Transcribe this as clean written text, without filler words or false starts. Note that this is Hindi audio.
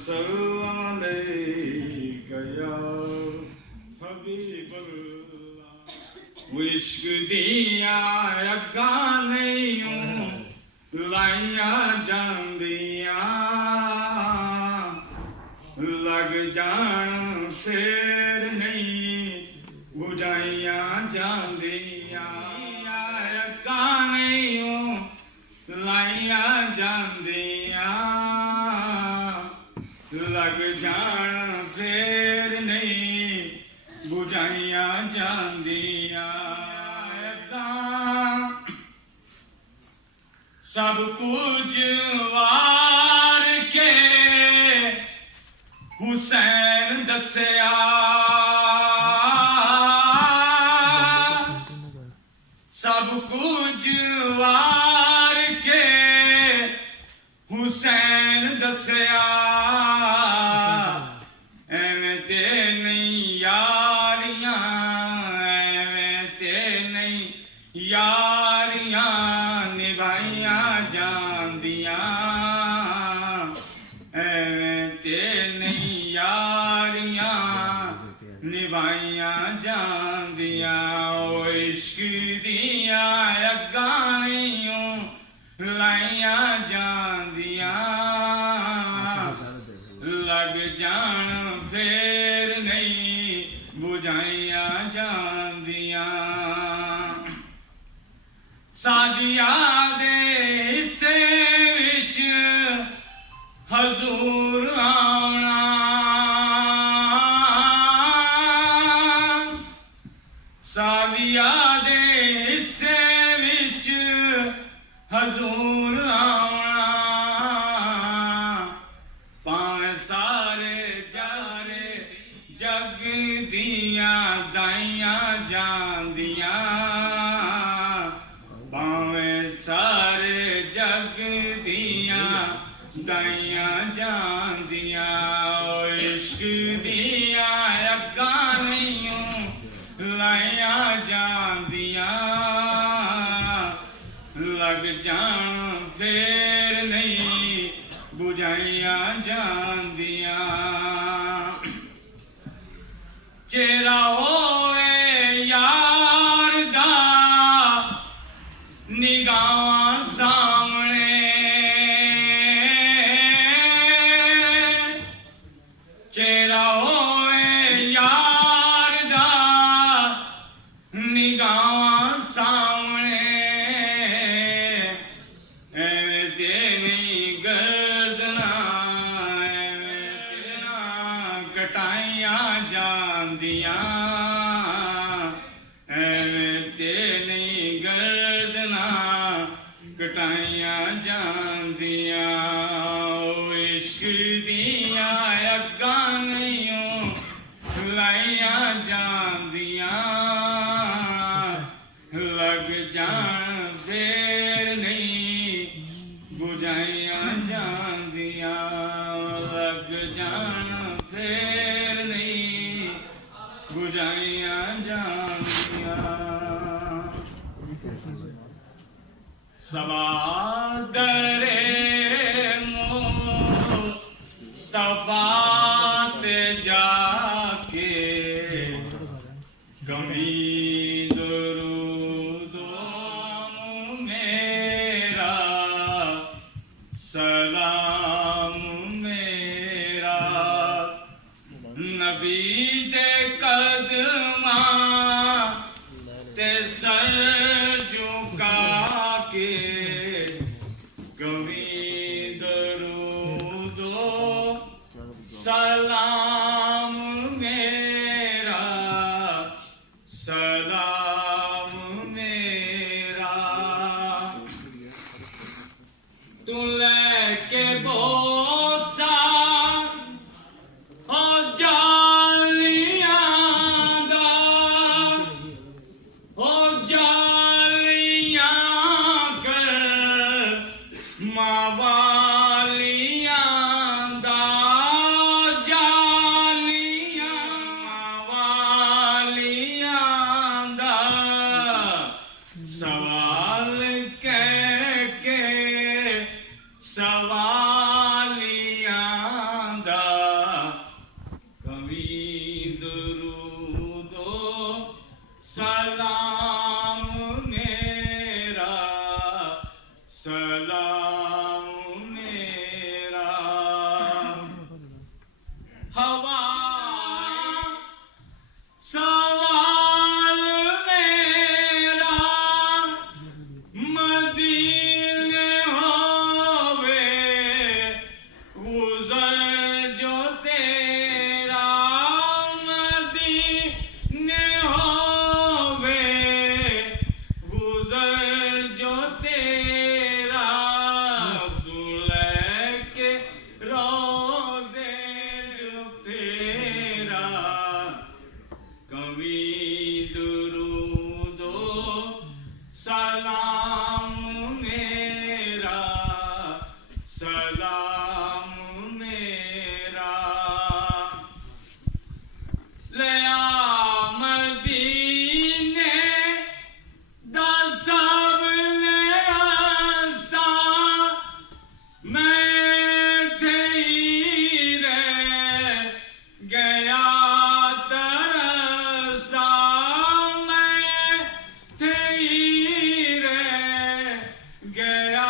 सल्लम अलैका या हबीबल्लाह। वो इश्क दिया अग्गा नहीं लाइया जांदिया लग जान फिर नहीं बुझाइया जांदिया अग्गा नहीं लाइया जांदिया लग जान फिर नहीं बुझाइया जांदिया। सब कुछ वार के हुसैन दसिया सब कुछ वार के हुसैन दसिया एवें ते नहीं यारियां एवें ते नहीं यारियां निभाइया जांदियां एवें ते नहीं यारियां निभाइया जांदियां। ओ इश्क दिया अग्गा नहीं लाइया जांदियां लग जान फिर नहीं बुझाइया जांदियां। सादिया दे हिस्से विच हजूर आना सादिया दे हिस्से विच हजूर आना भावें सारे जारे जग दिया दाइया जांदिया भावें सारे जग दिया दाइया जांदिया। इश्क दिया अग्गा नहीं लाइया जांदिया लग जान फिर नहीं बुझाइया जांदिया। चेहरा होवे यार दा निगाहां सामने चेहरा होवे यार दा निगाहां सामने एवें ते नहीं गर्दना एवें ते ना कटाइया जांदियां एवें ते नहीं गर्दना कटाइया जांदियां। ओ इश्क दिया अग्गा नहीं लाइया जांदियां लग जान फिर नहीं बुझाइया जांदियां लग जान फिर नहीं बुझाइया जांदियां। सवादरे मुस्तफा ते जाके कमी दरूदो मेरा सलाम मेरा नबी दे कदमां ते सर झुका के कमी दरूदो सलाम मेरा सलाम मेरा। तू लेके बोसा हो जालियां दा हो जालियां कर मावालियां दा जालियां मावालियां दा सवाल कह के सवालियां दा सलाम मेरा हवा सवाल मेरा मदीने होवे गुज़र जो तेरा मदीने होवे गुज़र जो तेरा दूल्हे के रोज़े जो फेरा कभी दुरूदो सलाम मेरा सलाम मेरा ले आ मदीने दा सब ने रास्ता मैं तेरी रह गया तरसता मैं तेरी रह गया